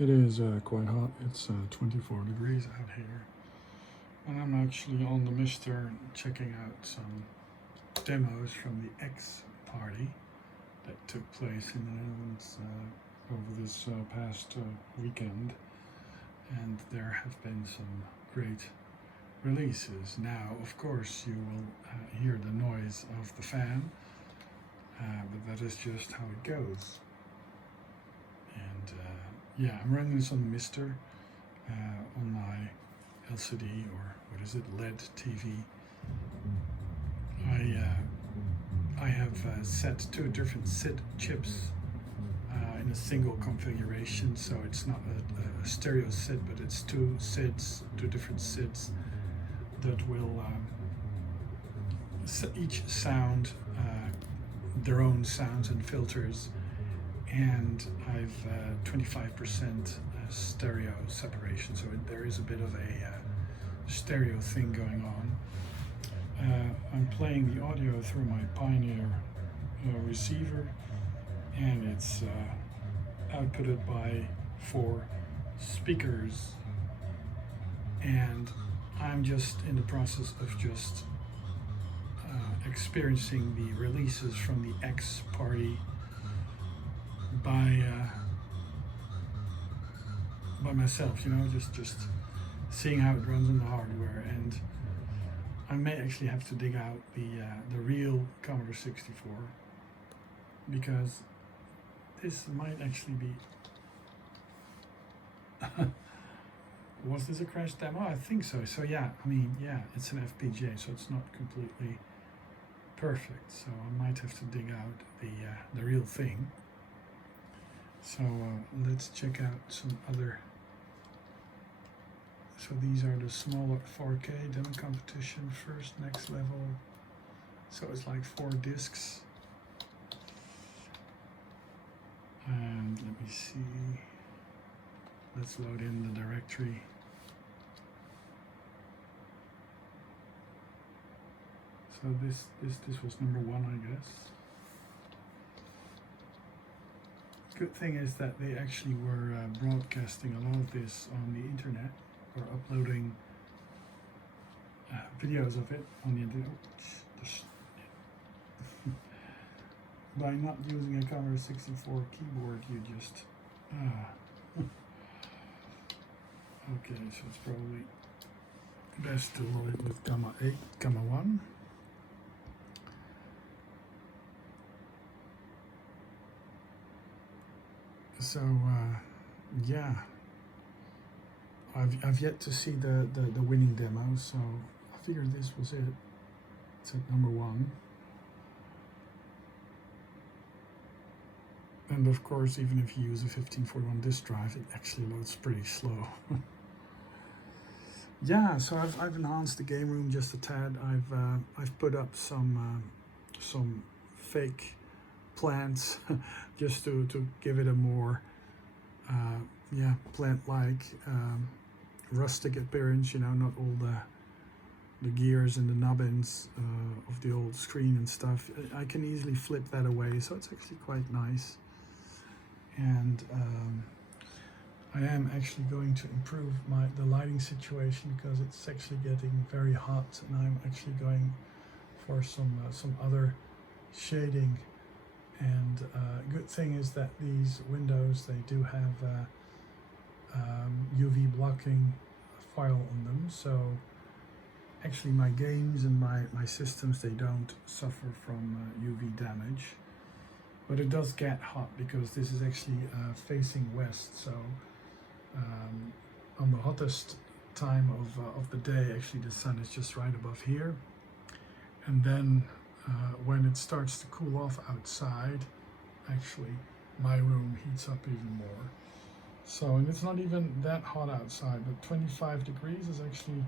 It is quite hot. It's 24 degrees out here. And I'm actually on the Mister checking out some demos from the X party that took place in the Netherlands over this past weekend. And there have been some great releases. Now, of course, you will hear the noise of the fan, but that is just how it goes. And yeah, I'm running this on Mister on my LCD, or what is it, LED TV. I have set two different SID chips in a single configuration, so it's not a stereo SID, but it's two SIDs, two different SIDs that will each sound their own sounds and filters, and I've 25% stereo separation, so there is a bit of a stereo thing going on. I'm playing the audio through my Pioneer receiver, and it's outputted by 4 speakers, and I'm just in the process of just experiencing the releases from the X party by myself, you know, just seeing how it runs on the hardware. And I may actually have to dig out the real Commodore 64, because this might actually be was this a crash demo? I think so. So yeah, I mean, yeah, it's an FPGA, so it's not completely perfect. So I might have to dig out the real thing. So let's check out some other. So these are the smaller 4K demo competition, first, next level. So it's like 4 discs. And let me see. Let's load in the directory. So this was number 1, I guess. Good thing is that they actually were broadcasting a lot of this on the internet, or uploading videos of it on the internet. By not using a Commodore 64 keyboard, you just okay, so it's probably best to load it with gamma 8, gamma 1. So yeah, I've yet to see the winning demo, so I figured this was it. It's at number 1. And of course, even if you use a 1541 disk drive, it actually loads pretty slow. Yeah, so I've enhanced the GameRoom just a tad. I've put up some fake plants just to give it a more yeah, plant-like rustic appearance, you know, not all the gears and the nubbins of the old screen and stuff. I can easily flip that away, so it's actually quite nice. And I am actually going to improve the lighting situation, because it's actually getting very hot, and I'm actually going for some other shading. And good thing is that these windows, they do have UV blocking file on them, so actually my games and my systems, they don't suffer from UV damage. But it does get hot, because this is actually facing west, so on the hottest time of the day, actually the sun is just right above here, and then when it starts to cool off outside, actually my room heats up even more. So, and it's not even that hot outside, but 25 degrees is actually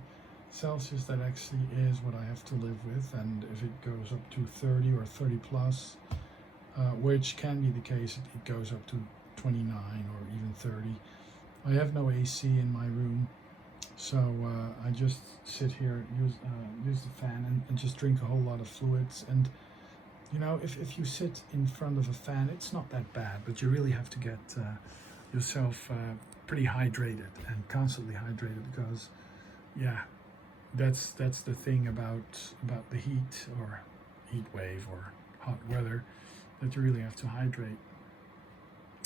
Celsius. That actually is what I have to live with. And if it goes up to 30 or 30 plus, which can be the case, it goes up to 29 or even 30. I have no AC in my room, so I just sit here, use the fan, and just drink a whole lot of fluids. And you know, if you sit in front of a fan, it's not that bad, but you really have to get yourself pretty hydrated and constantly hydrated, because yeah, that's the thing about the heat or heat wave or hot weather, that you really have to hydrate.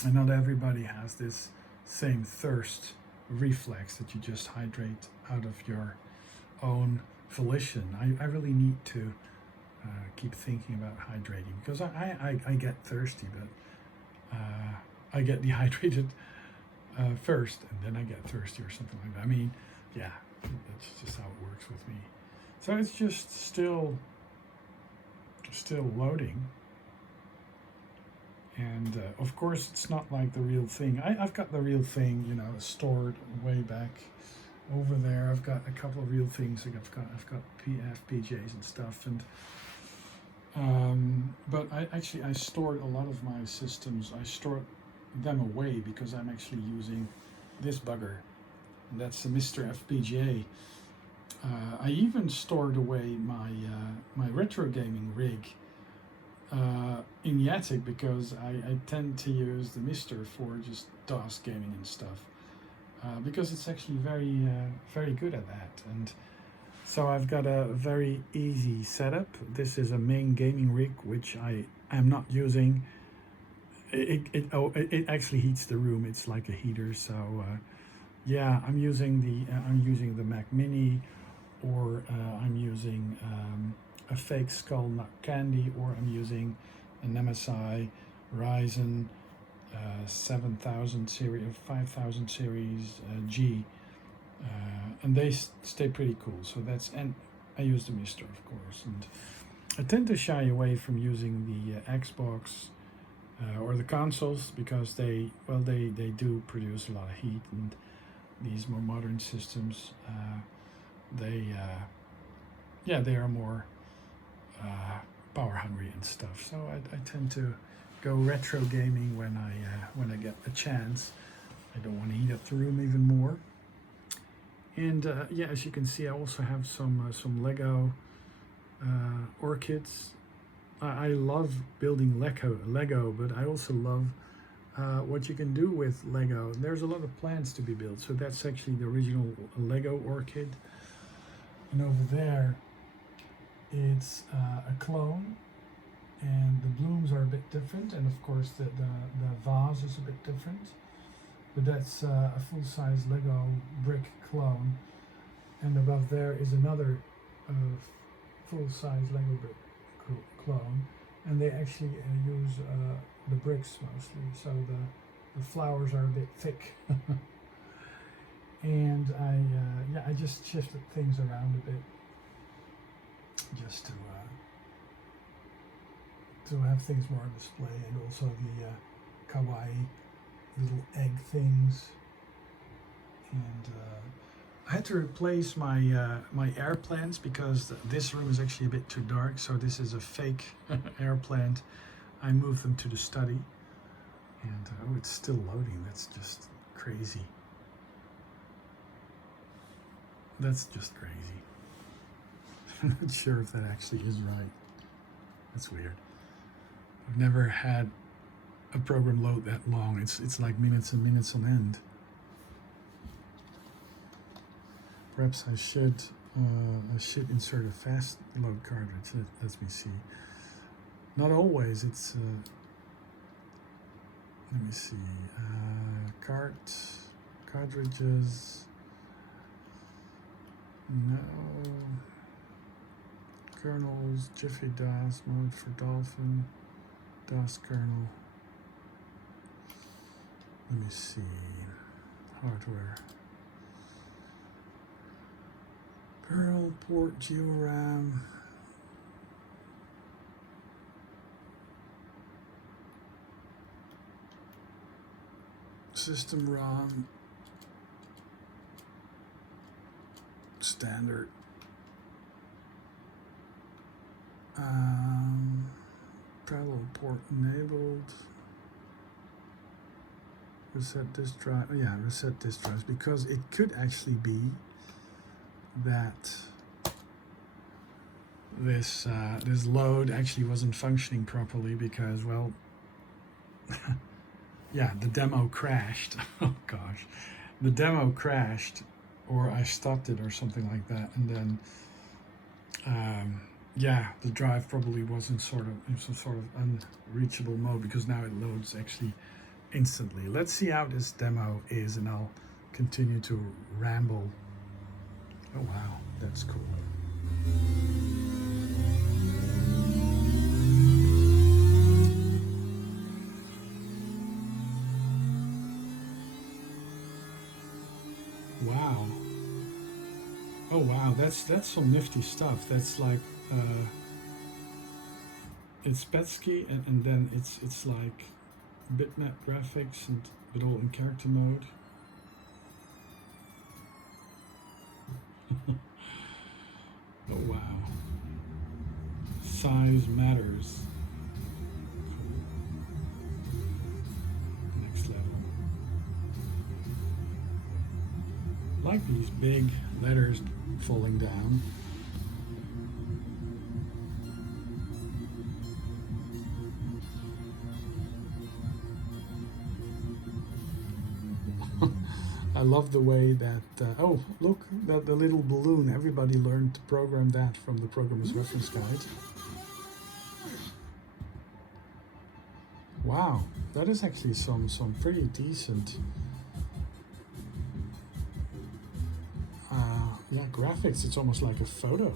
And not everybody has this same thirst reflex that you just hydrate out of your own volition. I really need to keep thinking about hydrating, because I get thirsty, but I get dehydrated first, and then I get thirsty or something like that. I mean, yeah, that's just how it works with me. So it's just still loading. And of course, it's not like the real thing. I've got the real thing, you know, stored way back over there. I've got a couple of real things. Like I've got FPGAs and stuff, and but I stored a lot of my systems. I stored them away because I'm actually using this bugger. And that's the Mr. FPGA. I even stored away my retro gaming rig in the attic, because I tend to use the Mister for just DOS gaming and stuff, because it's actually very good at that. And so I've got a very easy setup. This is a main gaming rig which I am not using. It actually heats the room. It's like a heater. So yeah, I'm using the Mac Mini, or I'm using a fake skull nut candy, or I'm using an MSI Ryzen 7000 series or 5000 series G, and they stay pretty cool. So that's, and I use the Mister, of course, and I tend to shy away from using the Xbox or the consoles, because they do produce a lot of heat, and these more modern systems, they are more power hungry and stuff. So I tend to go retro gaming when I get a chance. I don't want to heat up the room even more. And yeah, as you can see, I also have some Lego orchids. I love building Lego, but I also love what you can do with Lego. There's a lot of plants to be built. So that's actually the original Lego orchid. And over there, it's a clone, and the blooms are a bit different, and of course the vase is a bit different. But that's a full-size Lego brick clone, and above there is another full-size Lego brick clone, and they actually use the bricks mostly, so the flowers are a bit thick. And I just shifted things around a bit, just to have things more on display, and also the kawaii little egg things. And I had to replace my my air plants, because this room is actually a bit too dark. So this is a fake air plant. I moved them to the study, and oh, it's still loading. That's just crazy. That's just crazy. I'm not sure if that actually is right. That's weird. I've never had a program load that long. It's like minutes and minutes on end. Perhaps I should insert a fast load cartridge. Let me see. Not always. It's let me see. Cartridges. No. Kernels, Jiffy DOS, mode for Dolphin, DOS kernel. Let me see. Hardware. Perl, port, GeoRAM. System ROM. Standard. Parallel port enabled. Reset disk drive. Oh, yeah, reset disk drives, because it could actually be that this this load actually wasn't functioning properly, because, well, yeah, the demo crashed. Oh gosh, the demo crashed, or I stopped it or something like that, and then yeah, the drive probably was in some sort of unreachable mode because now it loads actually instantly. Let's see how this demo is, and I'll continue to ramble. Oh wow, that's cool. Wow. Oh wow, that's some nifty stuff. That's like it's Petsky, and then it's like bitmap graphics, and but all in character mode. Oh wow, size matters. Cool. Next level. Like these big letters falling down. I love the way that, oh, look, the little balloon. Everybody learned to program that from the programmer's reference guide. Wow, that is actually some pretty decent, yeah, graphics. It's almost like a photo.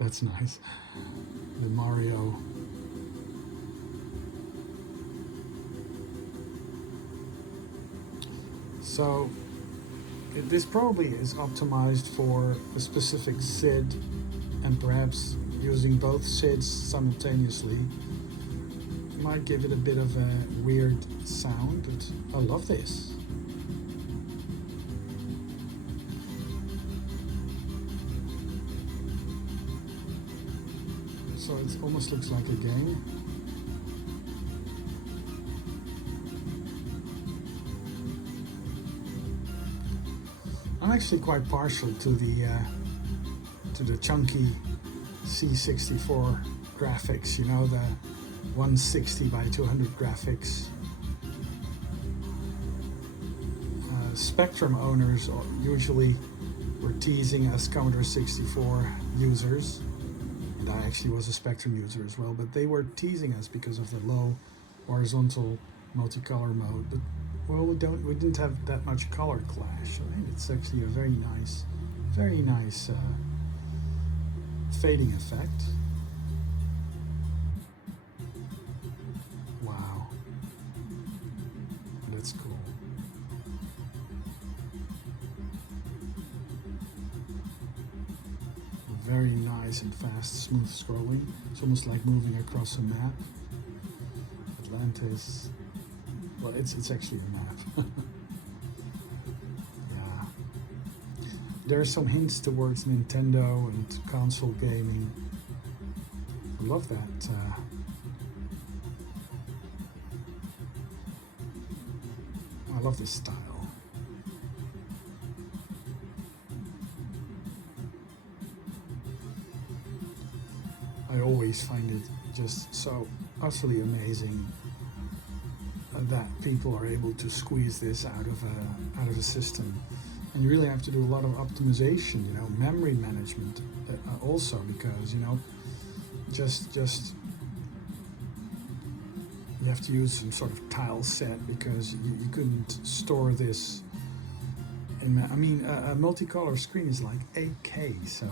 That's nice. The Mario. So this probably is optimized for a specific SID, and perhaps using both SIDs simultaneously might give it a bit of a weird sound, but I love this. So it almost looks like a game. I'm actually quite partial to the chunky C64 graphics. You know, the 160 by 200 graphics. Spectrum owners usually were teasing us Commodore 64 users, and I actually was a Spectrum user as well. But they were teasing us because of the low horizontal multicolor mode. But well, we didn't have that much color clash. I think it's actually a very nice fading effect. Wow, that's cool. Very nice and fast, smooth scrolling. It's almost like moving across a map. Atlantis. Well, it's actually a map. Yeah. There are some hints towards Nintendo and console gaming. I love that. I love this style. I always find it just so utterly amazing that people are able to squeeze this out of a system, and you really have to do a lot of optimization, you know, memory management also, because you know, just you have to use some sort of tile set because you couldn't store this in. I mean, a multicolor screen is like 8K, so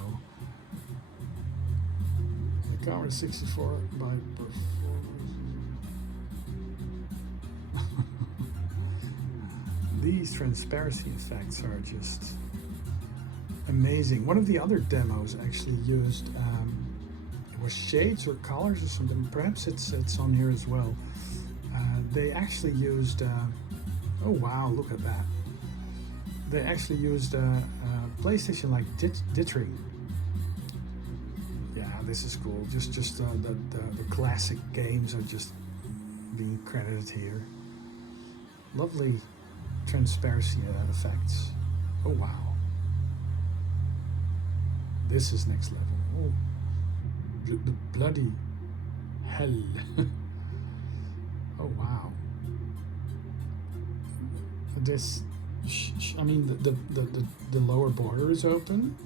the Commodore 64 by performance. These transparency effects are just amazing. One of the other demos actually used it was shades or colors or something. Perhaps it's on here as well. They actually used. Oh wow! Look at that. They actually used PlayStation like dithering. Yeah, this is cool. Just the classic games are just being credited here. Lovely transparency effects. Oh wow, this is next level. Oh, the bloody hell. Oh wow. This, I mean, the lower border is open,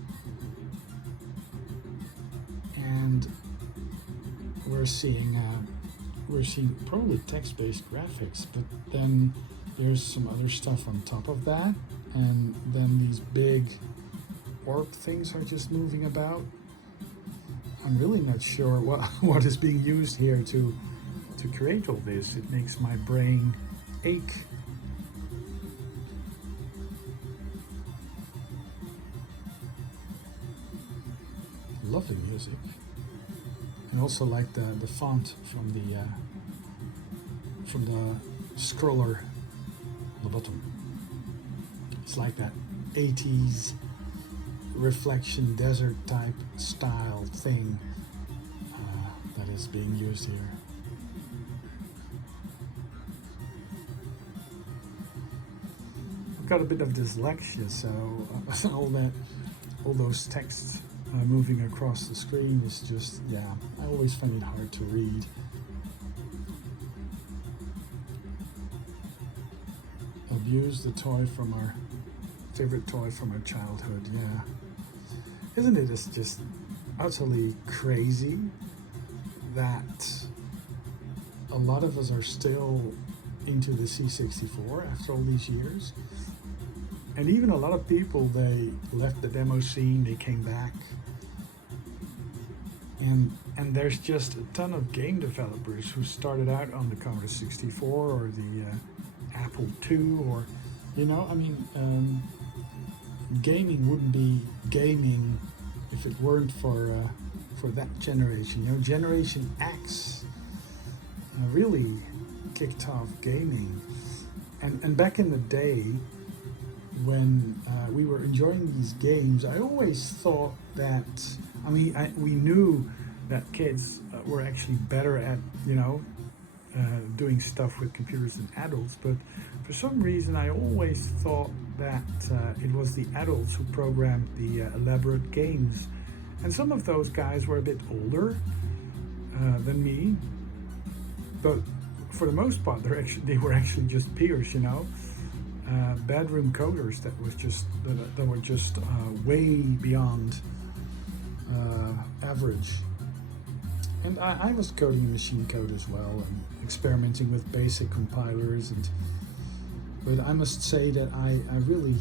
and we're seeing probably text-based graphics, but then there's some other stuff on top of that, and then these big orb things are just moving about. I'm really not sure what is being used here to create all this. It makes my brain ache. Love the music. I also like the font from the scroller on the bottom. It's like that 80s reflection desert type style thing that is being used here. I've got a bit of dyslexia, so all those texts moving across the screen is just, yeah, I always find it hard to read. Abuse the toy from our favorite toy from our childhood, yeah. Isn't it just utterly crazy that a lot of us are still into the C64 after all these years? And even a lot of people, they left the demo scene, they came back. And there's just a ton of game developers who started out on the Commodore 64 or the Apple II, or, you know, I mean, gaming wouldn't be gaming if it weren't for that generation. You know, Generation X really kicked off gaming. And back in the day, when we were enjoying these games, I always thought that, I mean, we knew that kids were actually better at, you know, doing stuff with computers than adults, but for some reason I always thought that it was the adults who programmed the elaborate games. And some of those guys were a bit older than me, but for the most part they were actually just peers, you know. Bedroom coders that were just way beyond average. And I was coding machine code as well and experimenting with basic compilers, but I must say that I really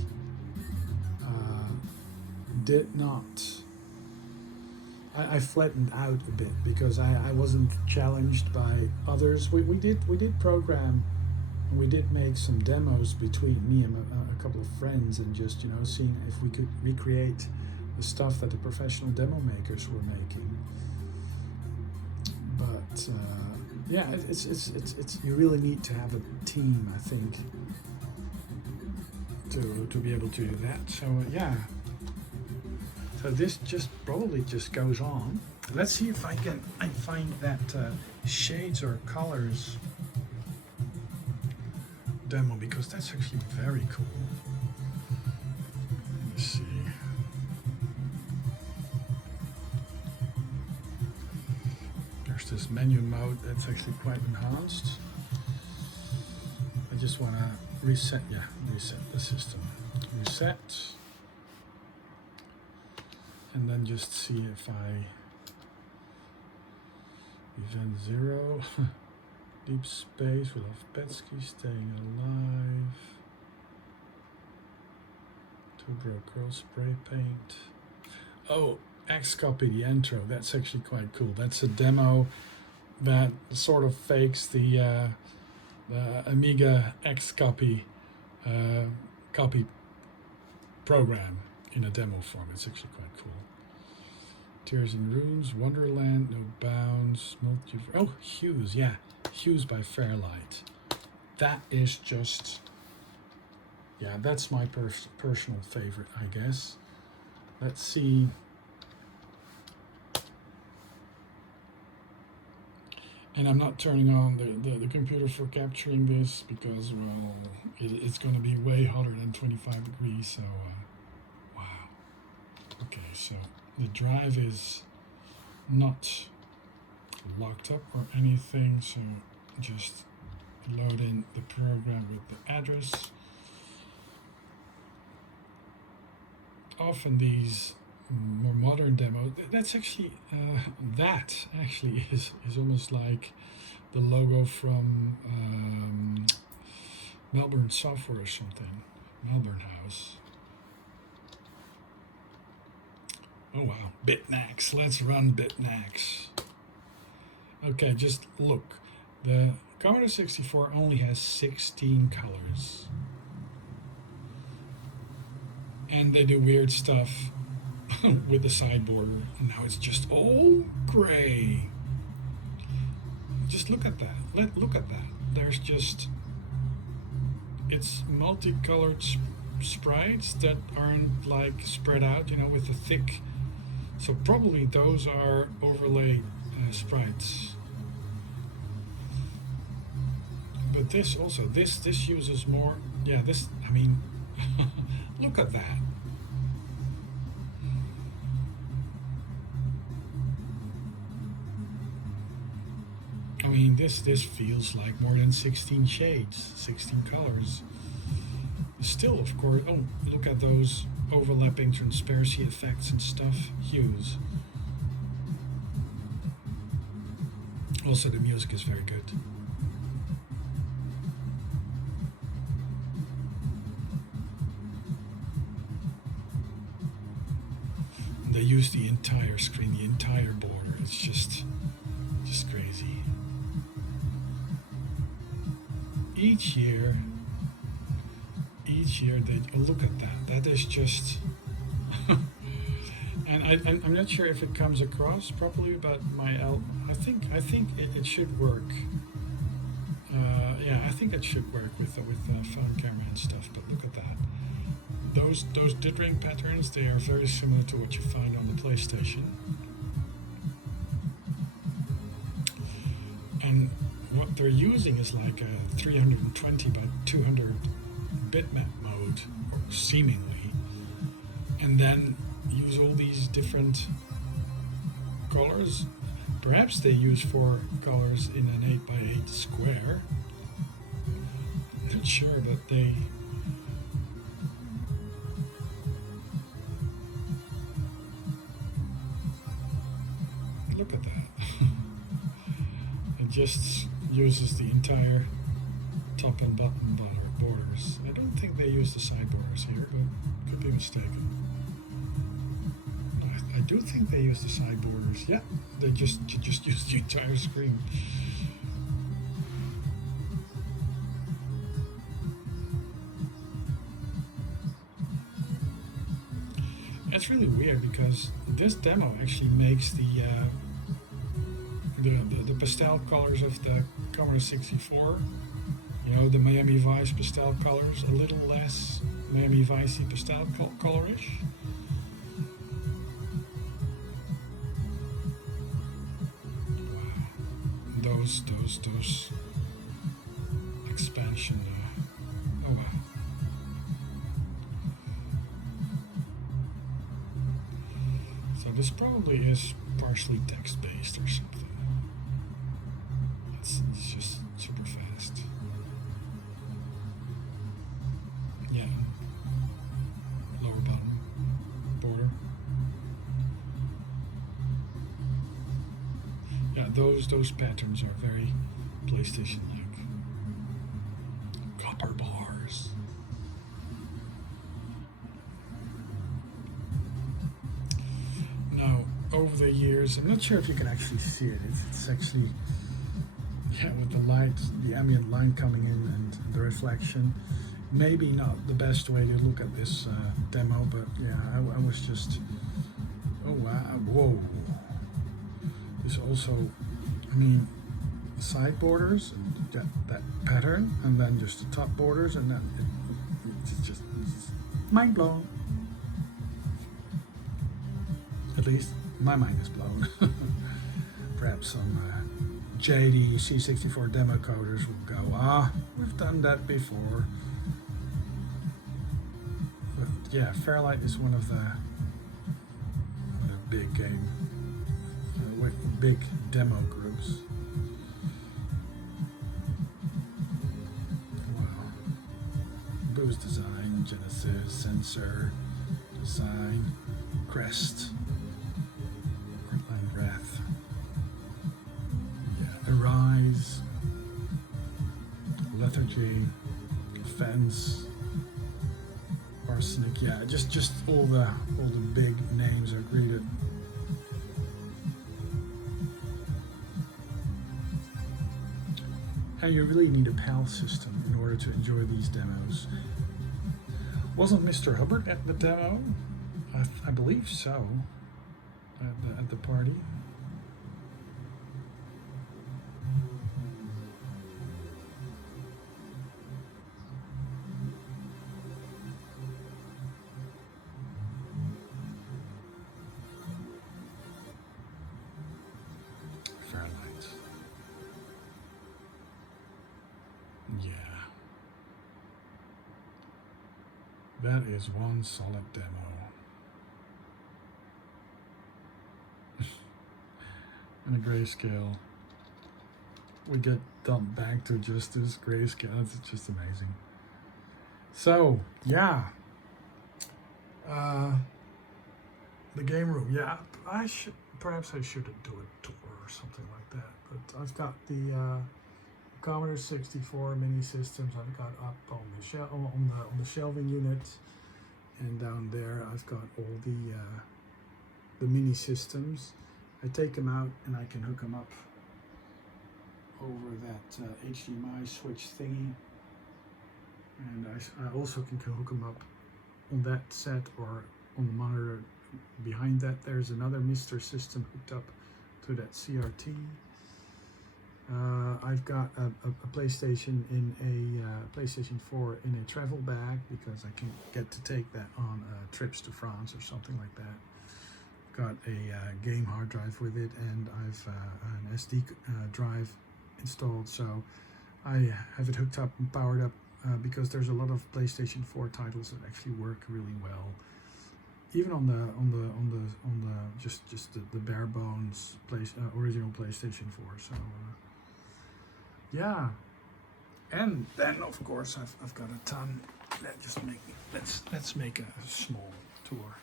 did not. I flattened out a bit because I wasn't challenged by others. We did program. We did make some demos between me and a couple of friends, and just, you know, seeing if we could recreate the stuff that the professional demo makers were making. But yeah, it's you really need to have a team, I think, to be able to do that. So yeah. So this probably goes on. Let's see if I find that shades or colors demo, because that's actually very cool. Let me see. There's this menu mode that's actually quite enhanced. I just want to reset the system. Reset. And then just see if event 0. Deep space with Petsky staying alive. Two-Bro Curl spray paint. Oh, X-Copy the intro. That's actually quite cool. That's a demo that sort of fakes the Amiga X-Copy copy program in a demo form. It's actually quite cool. Tears in Rooms, Wonderland, No Bounds, oh, Hues, yeah. Hues by Fairlight. That is just, yeah, that's my personal favorite, I guess. Let's see. And I'm not turning on the computer for capturing this because, well, it's going to be way hotter than 25 degrees, so, wow. Okay, so the drive is not locked up or anything, so just load in the program with the address. Often these more modern demos, that's actually that actually is almost like the logo from Melbourne Software or something. Melbourne House. Oh wow, Bitnax. Let's run Bitnax. Okay, just look. The Commodore 64 only has 16 colors. And they do weird stuff with the side border. And now it's just all gray. Just look at that. Look at that. There's just... It's multicolored sprites that aren't like spread out, you know, with the thick... So probably those are overlay sprites. But this also, this uses more, yeah, this, I mean, look at that. I mean, this feels like more than 16 shades, 16 colors. Still, of course, oh, look at those overlapping transparency effects and stuff, hues. Also, the music is very good. They use the entire screen, the entire border. It's just crazy. Each year they, oh, look at that. That is just, and I'm not sure if it comes across properly, but I think it should work. Yeah, I think it should work with phone camera and stuff. But look at that. Those dithering patterns, they are very similar to what you find on the PlayStation. And what they're using is like a 320 by 200 bitmap mode, or seemingly, and then use all these different colors. Perhaps they use 4 colors in an 8x8 square. Not sure, but they... Look at that. It just uses the entire top and bottom borders. I don't think they use the side borders here, but could be mistaken. I do think they use the side borders. Yeah, they just use the entire screen. That's really weird because this demo actually makes the pastel colors of the Commodore 64, you know, the Miami Vice pastel colors, a little less Miami Vice pastel colorish. Wow. Those expansion. Oh wow. So this probably is partially text-based or something. It's just super fast. Yeah. Lower bottom border. Yeah, those patterns are very PlayStation-like. Copper bars. Now, over the years, I'm not sure if you can actually see it. It's actually, yeah, with the light, the ambient light coming in and the reflection. Maybe not the best way to look at this demo, but yeah, I was just, oh wow, whoa. There's also, I mean, side borders, that pattern, and then just the top borders, and then it's just mind blown. At least my mind is blown. Perhaps some JD C64 demo coders will go, we've done that before. But yeah, Fairlight is one of the big game, big demo groups. Cruise design, Genesis, sensor, design, crest, Artline Wrath, yeah, Arise, Lethargy, Fence, Arsenic, yeah, just all the big names are greeted. And you really need a PAL system in order to enjoy these demos. Wasn't Mr. Hubbard at the demo? I believe so. At the party. Fahrenheit. Yeah. That is one solid demo. And a grayscale. We get dumped back to just this grayscale. It's just amazing. So, yeah. The game room. Yeah, perhaps I should do a tour or something like that. But I've got the Commodore 64 mini systems. I've got up on the shelving unit, and down there I've got all the mini systems. I take them out and I can hook them up over that HDMI switch thingy, and I also can hook them up on that set or on the monitor behind that. There's another Mr. system hooked up to that CRT. I've got a PlayStation in a PlayStation 4 in a travel bag because I can get to take that on trips to France or something like that. Got a game hard drive with it, and I've an SD drive installed, so I have it hooked up and powered up because there's a lot of PlayStation 4 titles that actually work really well, even on the just the bare bones original PlayStation 4. So yeah, and then of course I've got a ton. Let's make a small tour.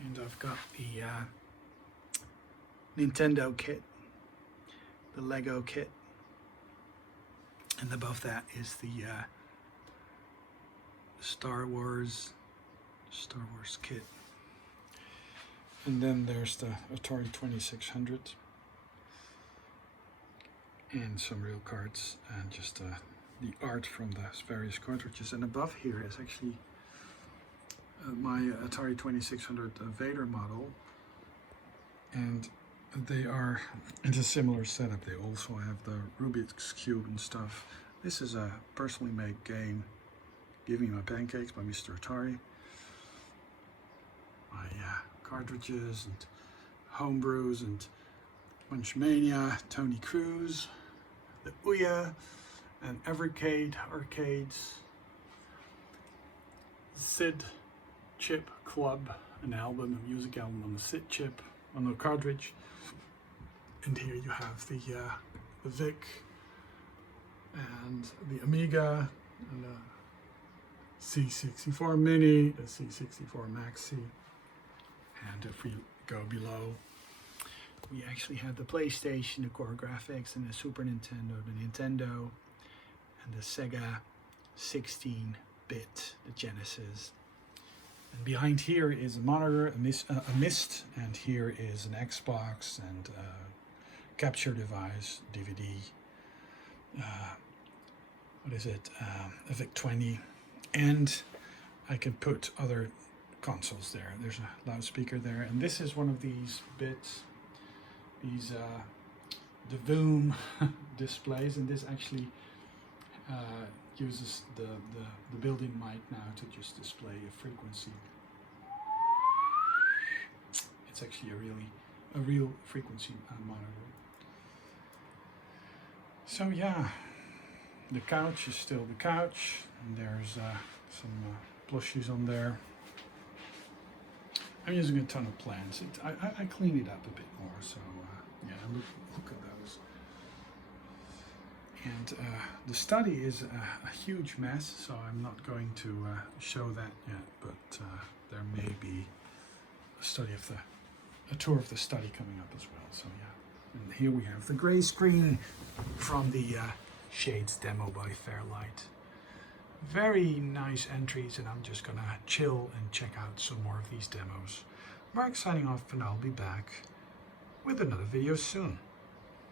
And I've got the Nintendo kit, the Lego kit, and above that is the Star Wars kit. And then there's the Atari 2600 and some real cards and just the art from the various cartridges. And above here is actually my Atari 2600 Vader model, and they are in a similar setup. They also have the Rubik's Cube and stuff. This is a personally made game, Give Me My Pancakes by Mr. Atari. My cartridges and homebrews and Munchmania, Tony Cruz, the Ouya, and Evercade arcades, Sid Chip Club, an album, a music album on the Sid chip, on the cartridge. And here you have the VIC and the Amiga and the C64 Mini, the C64 Maxi. And if we go below, we actually have the PlayStation, the Core Graphics, and the Super Nintendo, the Nintendo, and the Sega 16-bit, the Genesis. And behind here is a monitor, a Mist, and here is an Xbox and capture device, DVD. What is it? A VIC-20, and I can put other consoles there. There's a loudspeaker there, and this is one of these bits, these the Voom displays, and this actually uses the built-in mic now to just display a frequency. It's actually a real frequency monitor. So yeah, the couch is still the couch, and there's some plushies on there. I'm using a ton of plants. I clean it up a bit more, so yeah, look at those. And the study is a huge mess, so I'm not going to show that yet, but there may be a tour of the study coming up as well. So yeah, and here we have the gray screen from the Shades demo by Fairlight. Very nice entries, and I'm just gonna chill and check out some more of these demos. Mark signing off, and I'll be back with another video soon.